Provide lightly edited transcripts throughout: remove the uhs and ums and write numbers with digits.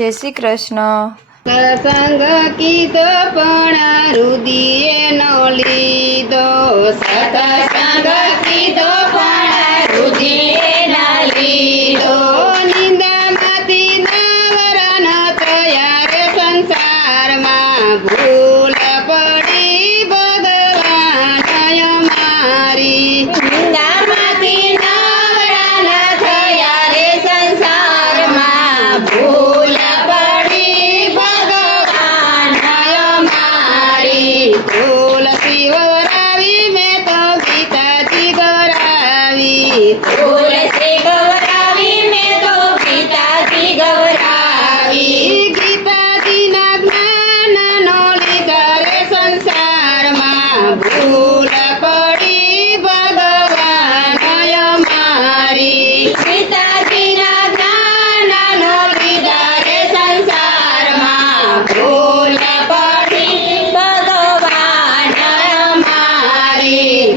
જય શ્રી કૃષ્ણ. સત્સંગ કીધો પણ રુદિએ ન લીધો, સત્સંગ કીધો પણ રુદિએ ન લીધો. નિંદામાંથી નવરા ન થયા રે સંસારમાં, ભૂલ પડી ભગવાન અમારી. નિંદામાંથી નવરા ન થયા રે સંસારમાં, ભૂલ તુલસી ગૌરાવી મેં તો ગીતાજી ગૌરાવી, તુલસી ગૌરાવી મેં તો ગીતાજી ગૌરાવી. ગીતાજીના જ્ઞાનનો લીધા રે સંસારમાં, ભૂલ પડી ભગવાન અમારી. ગીતાજીના જ્ઞાનનો લીધા રે સંસારમાં, ભૂલ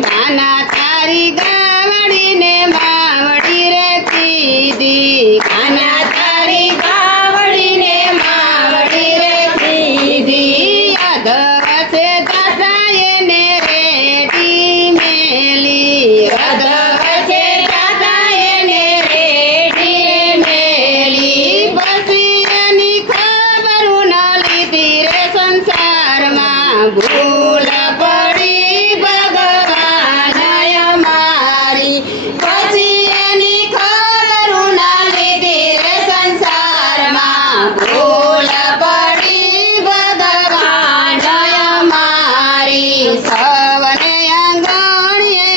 કાના તારી ગાવડીને માવડી રે કીધી, કાના તારી ગાવડીને માવડી રે કીધી. યાદવ છે દાદાએ ને રેડી મેલી, યાદવ છે દાદાએ ને રેડી મેલી. પછી એની ખબર ન લીધી રે સંસારમાં, ભૂલ પડી ભગવાન અમારી. પછી એની ખબર ન લીધી રે સંસારમાં, ભૂલ પડી ભગવાન અમારી. સવને આંગણીએ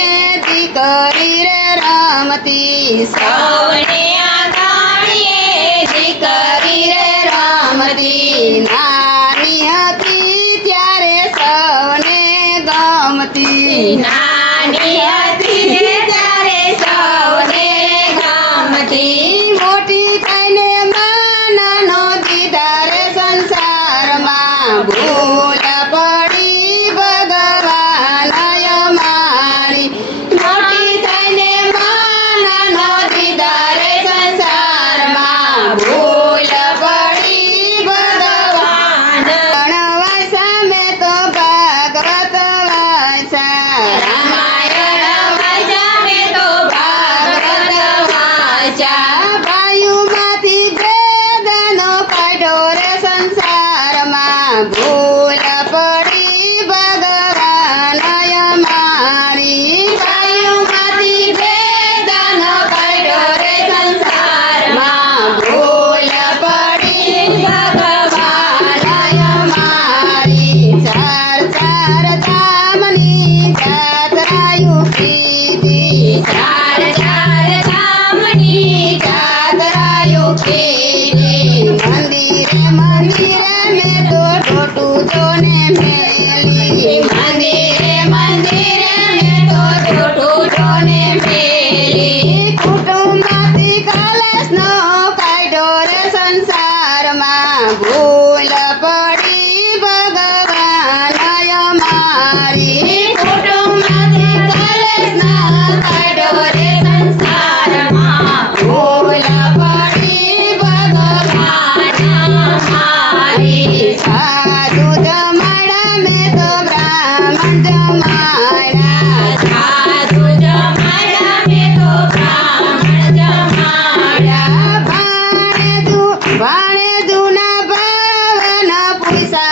દીકરી રે રમતી, સવને આંગણીએ દીકરી રે રમતી. નાની હતી ત્યારે સૌને ગમતી, નાની હતી ત્યારે સૌને ગમતી. મોટી થઈને માનનો દીધા રે સંસારમાં, ભૂલ પડી ભગવાન અમારી. મોટી થઈને માનનો દીધા રે સંસારમાં, ભૂલ પડી ભગવાન. વણવાસા મેં તો ભાગવત વાંચા, રામાયણ વાંચા મેં તો ભાગવત વાંચા. ભાઈઓમાંથી ભેદનો કાઢ્યો રે સંસારમાં, ભૂલ પડી ભગવાન અમારી. ભાઈઓમાંથી ભેદનો કાઢ્યો રે સંસારમાં, ભૂલ પડી ભગવાન અમારી. ચાર ચાર ધામની જાત્રાયું કીધી, ચાર ચાર ધામની જાત્રાયું કીધી. મંદિરે મંદિરે મેં તો ટોટું જોને મેલી, મંદિરે મંદિરે મેં તો ટોટું જોને મેલી. કુટુંબમાંથી કલેશનો કાઢ્યો રે સંસારમાં, ભૂલ પડી ભગવાન અમારી. કુટુંબમાંથી કલેશનો કાઢ્યો રે સંસારમાં, ભૂલ પડી ભગવાન અમારી. સાધુ જમાડા મેં તો બ્રાહ્મણ જમાડા, સાધુ જમાડા મેં તો બ્રાહ્મણ જમાડા. ભાણેજુના ભાવના પૂછા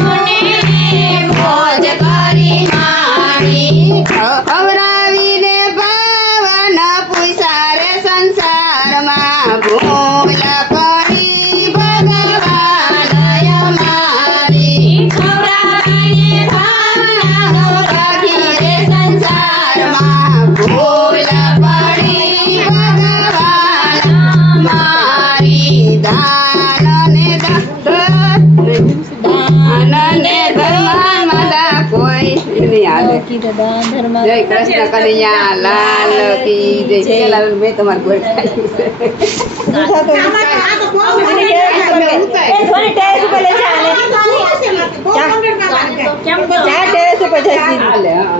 મોજ કરી માણી ખવડાવીને ભાવન પૂછા રે સંસારમાં ભૂલ કરી ભગવાન અમારી ખવડાવીને ભાવન રાખી રે સંસારમાં ભૂલ પડી ભગવાન મારી દાન ને ધર્મમાં કોઈ નહીં હાલે. જય કૃષ્ણ કનૈયા લાલ કી જય. પેલા મેં તમારું ગોળ ખાયું છે. હાલે, હા.